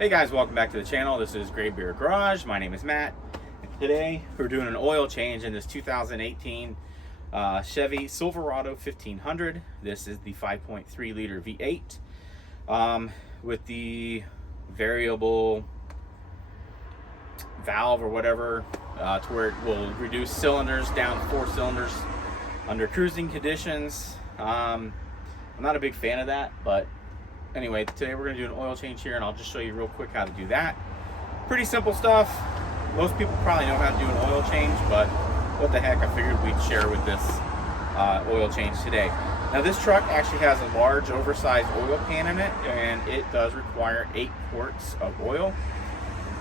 Hey guys, welcome back to the channel. This is Gray Beer Garage. My name is Matt. Today we're doing an oil change in this 2018 Chevy Silverado 1500. This is the 5.3 liter V8 with the variable valve or whatever to where it will reduce cylinders down to 4 cylinders under cruising conditions. I'm not a big fan of that, but anyway, today we're going to do an oil change here, and I'll just show you real quick how to do that. Pretty simple stuff. Most people probably know how to do an oil change, but what the heck, I figured we'd share with this oil change today. Now this truck actually has a large oversized oil pan in it, and it does require 8 quarts of oil.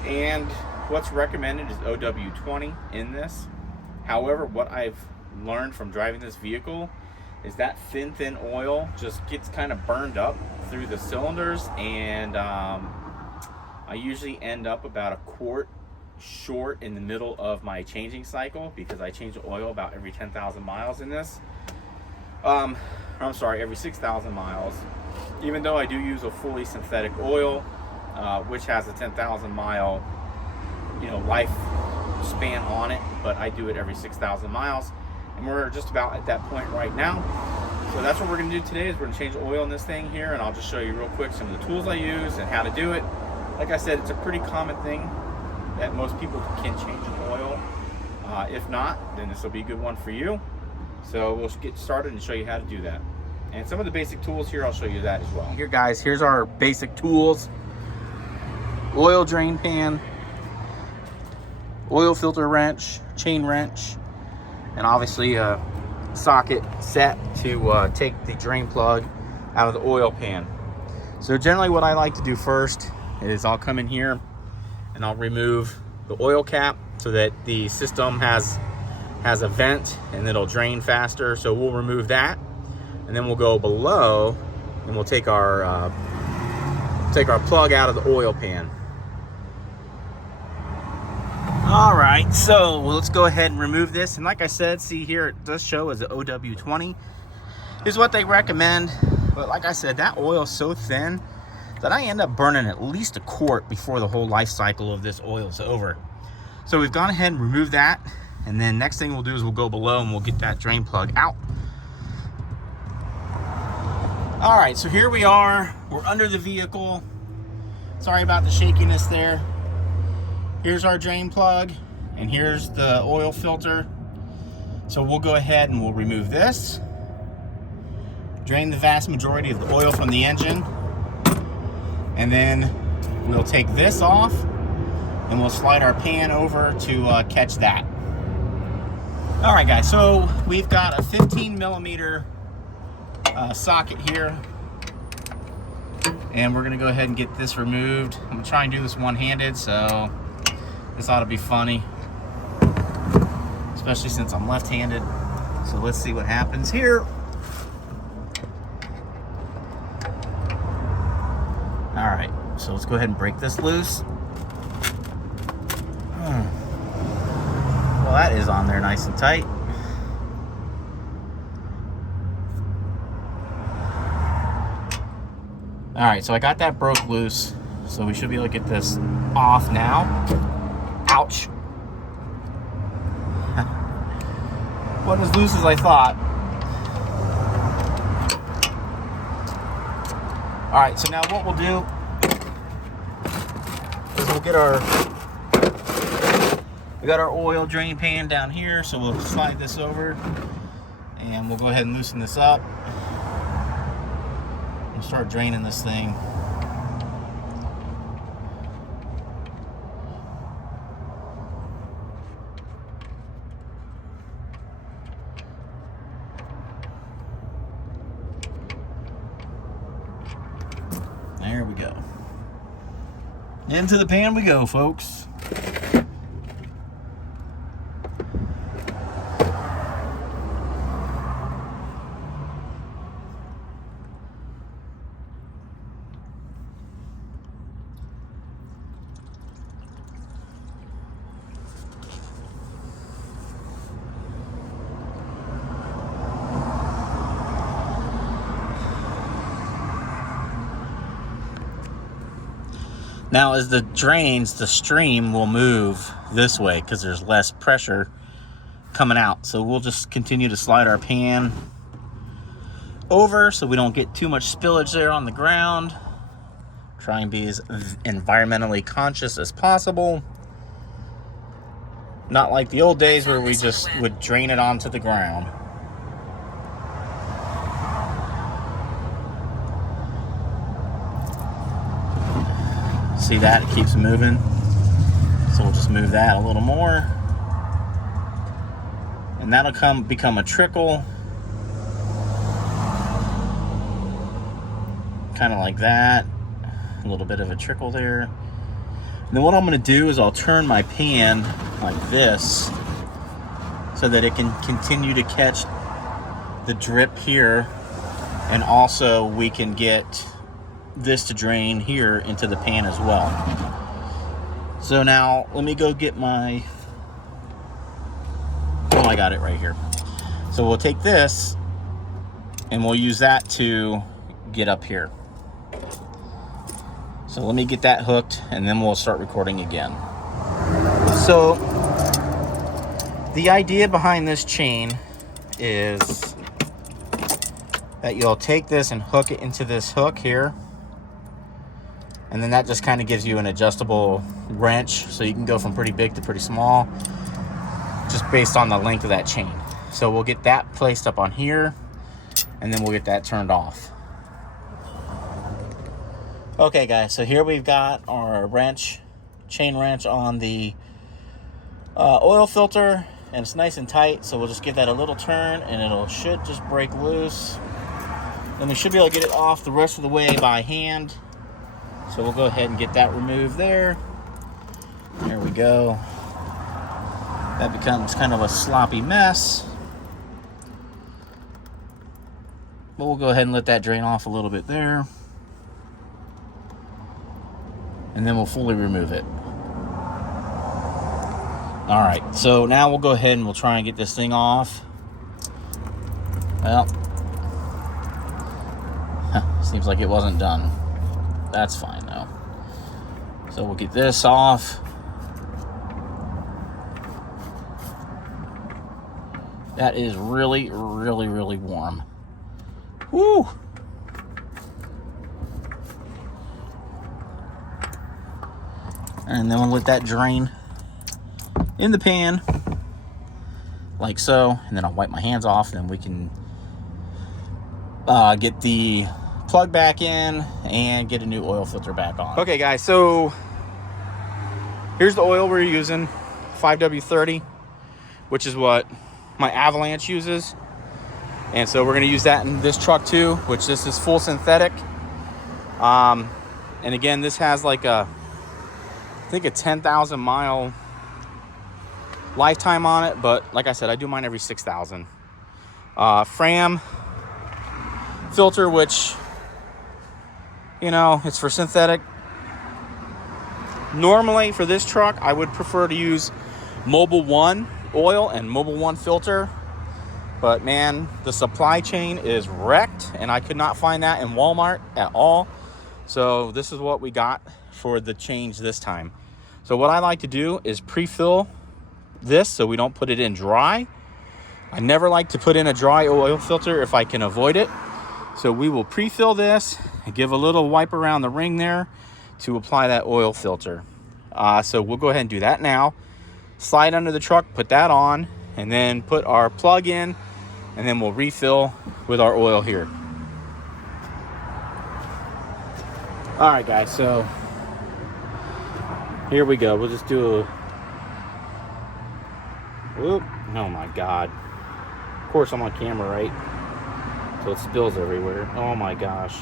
And what's recommended is OW20 in this. However, what I've learned from driving this vehicle is that thin oil just gets kind of burned up through the cylinders, and I usually end up about a quart short in the middle of my changing cycle, because I change the oil about every 10,000 miles in this. I'm sorry, every 6,000 miles, even though I do use a fully synthetic oil, which has a 10,000 mile life span on it, but I do it every 6,000 miles. And we're just about at that point right now. So that's what we're going to do today, is we're going to change the oil in this thing here, and I'll just show you real quick some of the tools I use and how to do it. Like I said, it's a pretty common thing that most people can change an oil. If not, then this will be a good one for you. So we'll get started and show you how to do that. And some of the basic tools here, I'll show you that as well. Here guys, here's our basic tools. Oil drain pan, oil filter wrench, chain wrench, and obviously a socket set to take the drain plug out of the oil pan. So generally what I like to do first is I'll come in here and I'll remove the oil cap so that the system has a vent and it'll drain faster. So we'll remove that, and then we'll go below and we'll take our plug out of the oil pan. All right, so let's go ahead and remove this. And like I said, see here, it does show as an OW20 is what they recommend. But like I said, that oil is so thin that I end up burning at least a quart before the whole life cycle of this oil is over. So we've gone ahead and removed that. And then next thing we'll do is we'll go below and we'll get that drain plug out. All right, so here we are. We're under the vehicle. Sorry about the shakiness there. Here's our drain plug, and here's the oil filter. So we'll go ahead and we'll remove this, drain the vast majority of the oil from the engine, and then we'll take this off and we'll slide our pan over to catch that. All right guys, so we've got a 15 millimeter socket here, and we're gonna go ahead and get this removed. I'm gonna try and do this one-handed, so this ought to be funny, especially since I'm left-handed. So let's see what happens here. All right, so let's go ahead and break this loose. Well, that is on there nice and tight. All right, so I got that broke loose, so we should be able to get this off now. Ouch. Wasn't as loose as I thought. All right, so now what we'll do is we'll get we got our oil drain pan down here, so we'll slide this over and we'll go ahead and loosen this up and start draining this thing. There we go. Into the pan we go, folks. Now as the drains, the stream will move this way because there's less pressure coming out. So we'll just continue to slide our pan over so we don't get too much spillage there on the ground. Try and be as environmentally conscious as possible. Not like the old days where we just would drain it onto the ground. See that? It keeps moving. So we'll just move that a little more. And that'll become a trickle. Kind of like that. A little bit of a trickle there. And then what I'm going to do is I'll turn my pan like this so that it can continue to catch the drip here, and also we can get this to drain here into the pan as well. So now let me go get my, oh, I got it right here. So we'll take this and we'll use that to get up here. So let me get that hooked and then we'll start recording again. So the idea behind this chain is that you'll take this and hook it into this hook here. And then that just kind of gives you an adjustable wrench. So you can go from pretty big to pretty small, just based on the length of that chain. So we'll get that placed up on here and then we'll get that turned off. Okay guys, so here we've got our wrench, chain wrench on the oil filter, and it's nice and tight, so we'll just give that a little turn and should just break loose. Then we should be able to get it off the rest of the way by hand. So we'll go ahead and get that removed there. There we go. That becomes kind of a sloppy mess. But we'll go ahead and let that drain off a little bit there. And then we'll fully remove it. All right, so now we'll go ahead and we'll try and get this thing off. Well, seems like it wasn't done. That's fine though. So we'll get this off. That is really, really, really warm. Woo! And then we'll let that drain in the pan, like so. And then I'll wipe my hands off, and then we can get the plug back in and get a new oil filter back on. Okay guys, so here's the oil we're using, 5W30, which is what my Avalanche uses. And so we're gonna use that in this truck too, which this is full synthetic. And again, this has like I think a 10,000 mile lifetime on it, but like I said, I do mine every 6,000. Fram filter, which, you know, it's for synthetic. Normally for this truck, I would prefer to use Mobil 1 oil and Mobil 1 filter, but man, the supply chain is wrecked and I could not find that in Walmart at all. So this is what we got for the change this time. So what I like to do is pre-fill this so we don't put it in dry. I never like to put in a dry oil filter if I can avoid it. So we will pre-fill this and give a little wipe around the ring there to apply that oil filter. So we'll go ahead and do that now. Slide under the truck, put that on, and then put our plug in, and then we'll refill with our oil here. All right guys, so here we go. We'll just do a, whoop, oh my God. Of course I'm on camera, right? So it spills everywhere. Oh my gosh.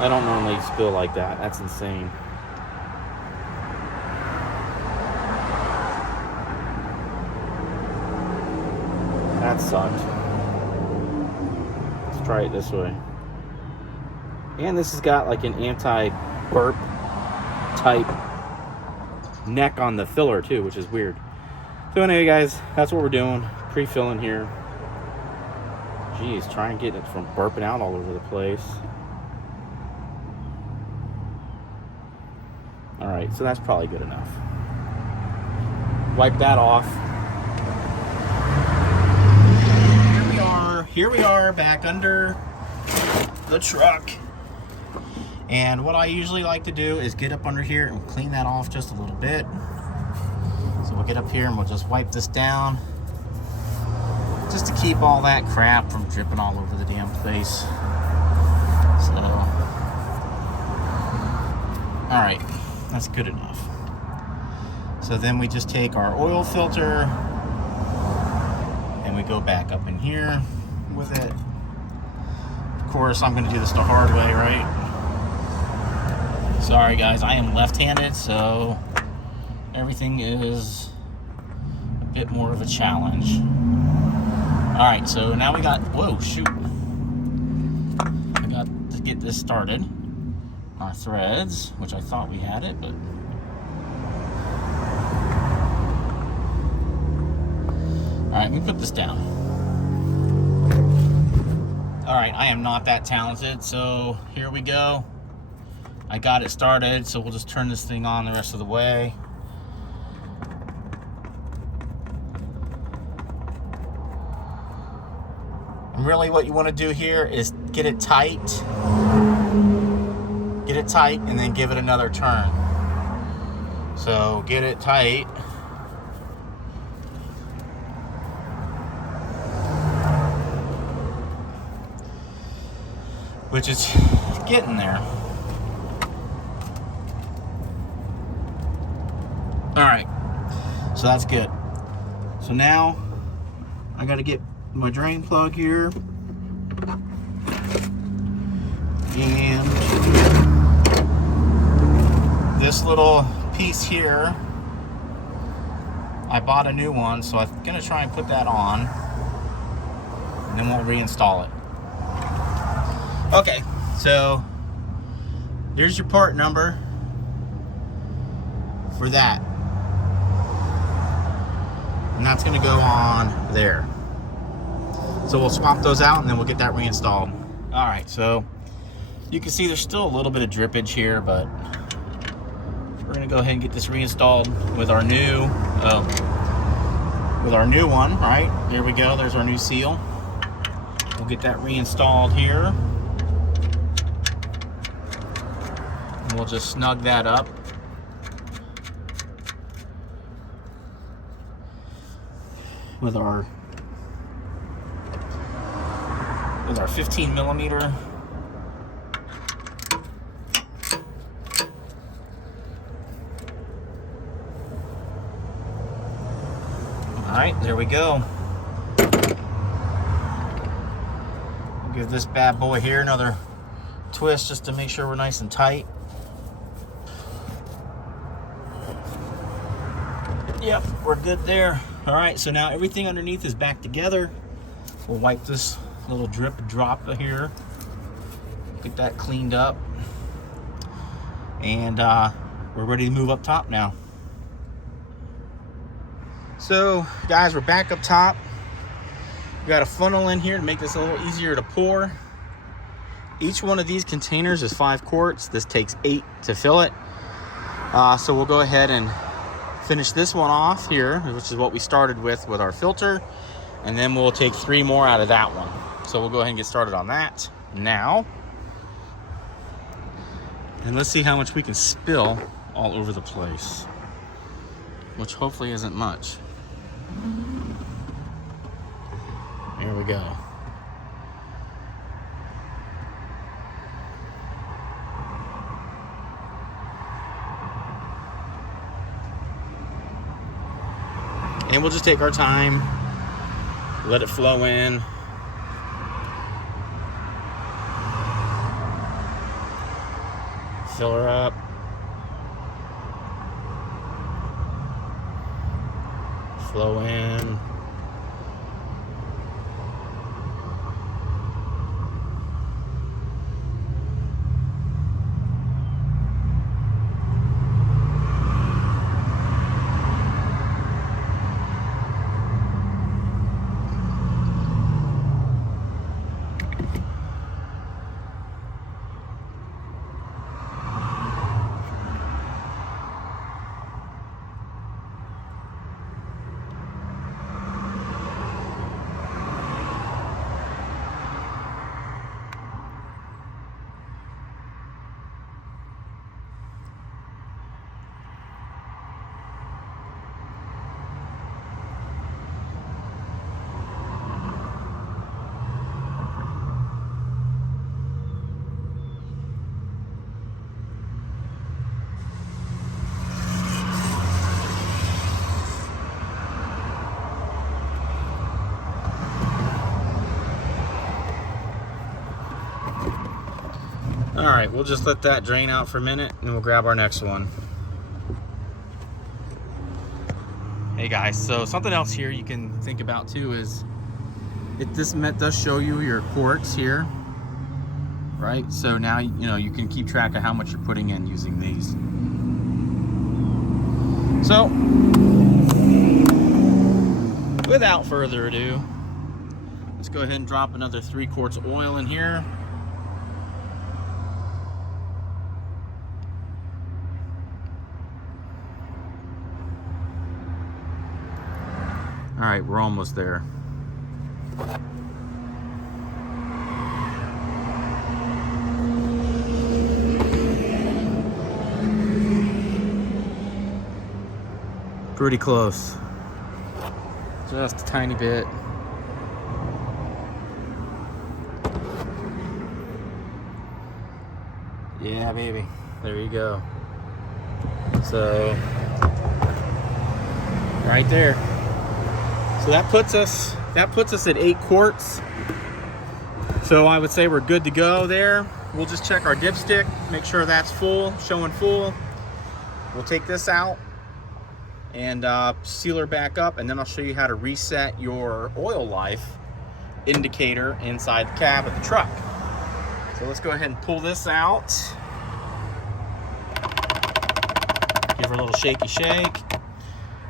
I don't normally spill like that. That's insane. That sucked. Let's try it this way. And this has got like an anti-burp type neck on the filler too, which is weird. So anyway guys, that's what we're doing. Pre-filling here. Jeez, try and get it from burping out all over the place. All right, so that's probably good enough. Wipe that off. Here we are back under the truck. And what I usually like to do is get up under here and clean that off just a little bit. So we'll get up here and we'll just wipe this down, just to keep all that crap from dripping all over the damn place. So, all right, that's good enough. So then we just take our oil filter and we go back up in here with it. Of course, I'm gonna do this the hard way, right? Sorry guys, I am left-handed, so everything is a bit more of a challenge. All right, so now we got, whoa, shoot. I got to get this started. Our threads, which I thought we had it, but. All right, let me put this down. All right, I am not that talented, so here we go. I got it started, so we'll just turn this thing on the rest of the way. And really what you want to do here is get it tight. Get it tight and then give it another turn. So get it tight. Which is getting there. All right, so that's good. So now I got to get my drain plug here, and this little piece here, I bought a new one, so I'm gonna try and put that on, and then we'll reinstall it. Okay, so there's your part number for that. And that's gonna go on there. So we'll swap those out and then we'll get that reinstalled. All right, so you can see there's still a little bit of drippage here, but we're gonna go ahead and get this reinstalled with our new one, right? There we go, there's our new seal. We'll get that reinstalled here. And we'll just snug that up. With our 15 millimeter. All right, there we go. We'll give this bad boy here another twist just to make sure we're nice and tight. Yep, we're good there. All right, so now everything underneath is back together. We'll wipe this little drip drop here, get that cleaned up, and we're ready to move up top now. So guys, we're back up top. We got a funnel in here to make this a little easier to pour. Each one of these containers is 5 quarts. This takes 8 to fill it. So we'll go ahead and finish this one off here, which is what we started with our filter, and then we'll take 3 more out of that one. So we'll go ahead and get started on that now. And let's see how much we can spill all over the place, which hopefully isn't much. Here we go. And we'll just take our time, let it flow in. Fill her up. Flow in. right, we'll just let that drain out for a minute and we'll grab our next one. Hey guys, so something else here you can think about too is this does show you your quarts here, right? So now you can keep track of how much you're putting in using these. So without further ado, let's go ahead and drop another 3 quarts of oil in here. All right, we're almost there. Pretty close. Just a tiny bit. Yeah, baby. There you go. So, right there. So that puts us at 8 quarts. So I would say we're good to go there. We'll just check our dipstick, make sure that's full, showing full. We'll take this out and seal her back up, and then I'll show you how to reset your oil life indicator inside the cab of the truck. So let's go ahead and pull this out. Give her a little shaky shake.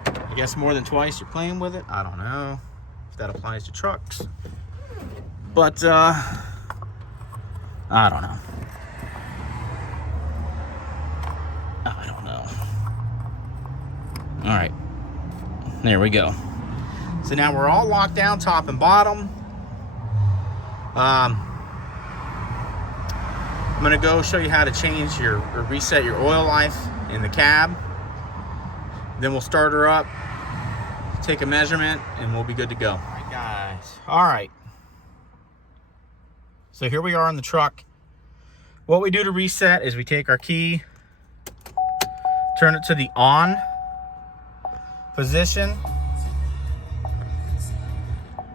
I guess more than twice you're playing with it. I don't know if that applies to trucks, but I don't know. I don't know. All right, there we go. So now we're all locked down top and bottom. I'm gonna go show you how to change or reset your oil life in the cab. Then we'll start her up, take a measurement, and we'll be good to go. All right, guys. All right. So here we are in the truck. What we do to reset is we take our key, turn it to the on position,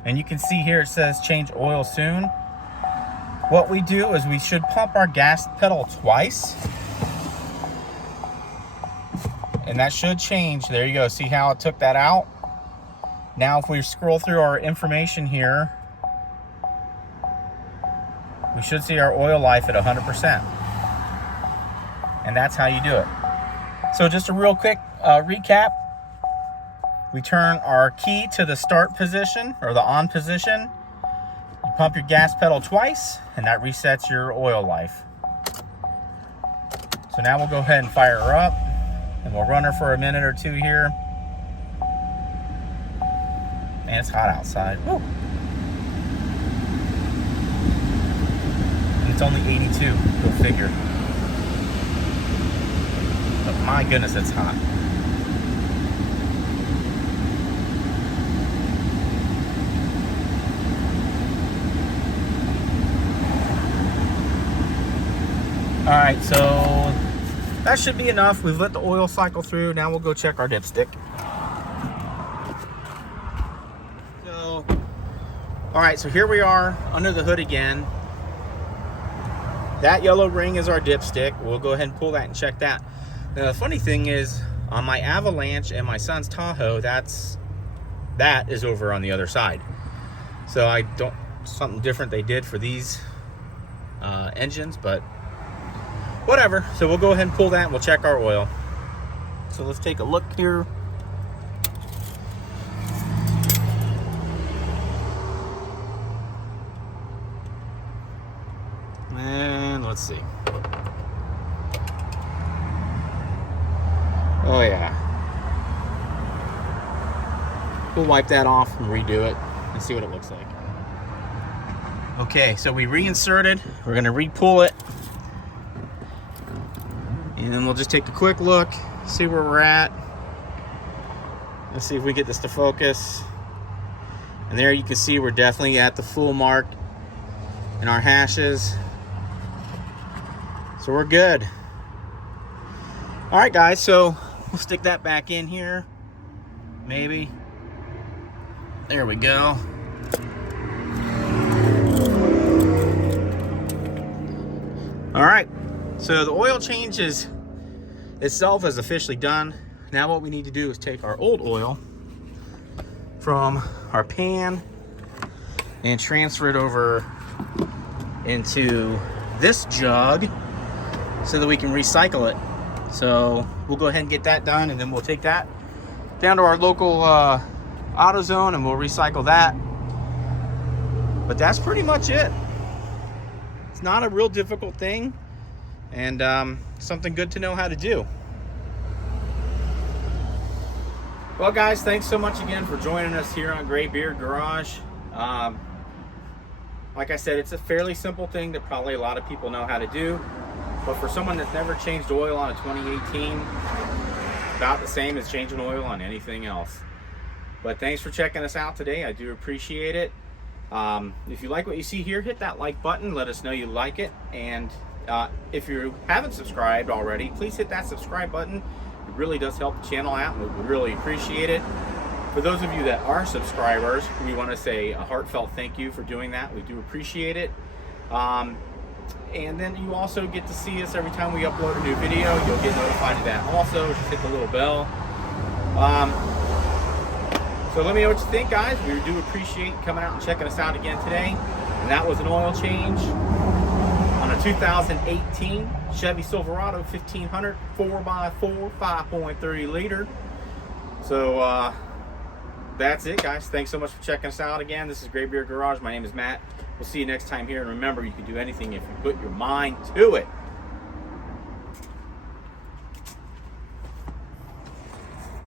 and you can see here it says change oil soon. What we do is we should pump our gas pedal twice, and that should change. There you go. See how it took that out? Now if we scroll through our information here, we should see our oil life at 100%. And that's how you do it. So just a real quick recap. We turn our key to the start position or the on position. You pump your gas pedal twice, and that resets your oil life. So now we'll go ahead and fire her up, and we'll run her for a minute or two here. Man, it's hot outside. Woo. And it's only 82, go figure. But my goodness, it's hot. All right, so that should be enough. We've let the oil cycle through. Now we'll go check our dipstick. So, all right, so here we are under the hood again. That yellow ring is our dipstick. We'll go ahead and pull that and check that. Now, the funny thing is, on my Avalanche and my son's Tahoe, that is over on the other side. So I don't, something different they did for these engines, but whatever. So we'll go ahead and pull that and we'll check our oil. So let's take a look here. And let's see. Oh yeah. We'll wipe that off and redo it and see what it looks like. Okay, so we reinserted. We're gonna re-pull it. And then we'll just take a quick look, see where we're at. Let's see if we get this to focus. And there you can see we're definitely at the full mark in our hashes. So we're good. All right, guys, so we'll stick that back in here, maybe. There we go. All right. So the oil change itself is officially done. Now what we need to do is take our old oil from our pan and transfer it over into this jug so that we can recycle it. So we'll go ahead and get that done, and then we'll take that down to our local AutoZone and we'll recycle that. But that's pretty much it. It's not a real difficult thing, and something good to know how to do. Well guys, thanks so much again for joining us here on Graybeard Garage. Like I said, it's a fairly simple thing that probably a lot of people know how to do, but for someone that's never changed oil on a 2018, about the same as changing oil on anything else. But thanks for checking us out today. I do appreciate it. If you like what you see here, hit that like button, let us know you like it, and if you haven't subscribed already, please hit that subscribe button. It really does help the channel out, and we really appreciate it. For those of you that are subscribers, we want to say a heartfelt thank you for doing that. We do appreciate it. And then you also get to see us every time we upload a new video. You'll get notified of that also. Just hit the little bell. So let me know what you think, guys. We do appreciate coming out and checking us out again today. And that was an oil change on a 2018 Chevy Silverado 1500 4x4 5.3 liter. So that's it, guys. Thanks so much for checking us out again. This is Graybeard Garage. My name is Matt. We'll see you next time here. And remember, you can do anything if you put your mind to it.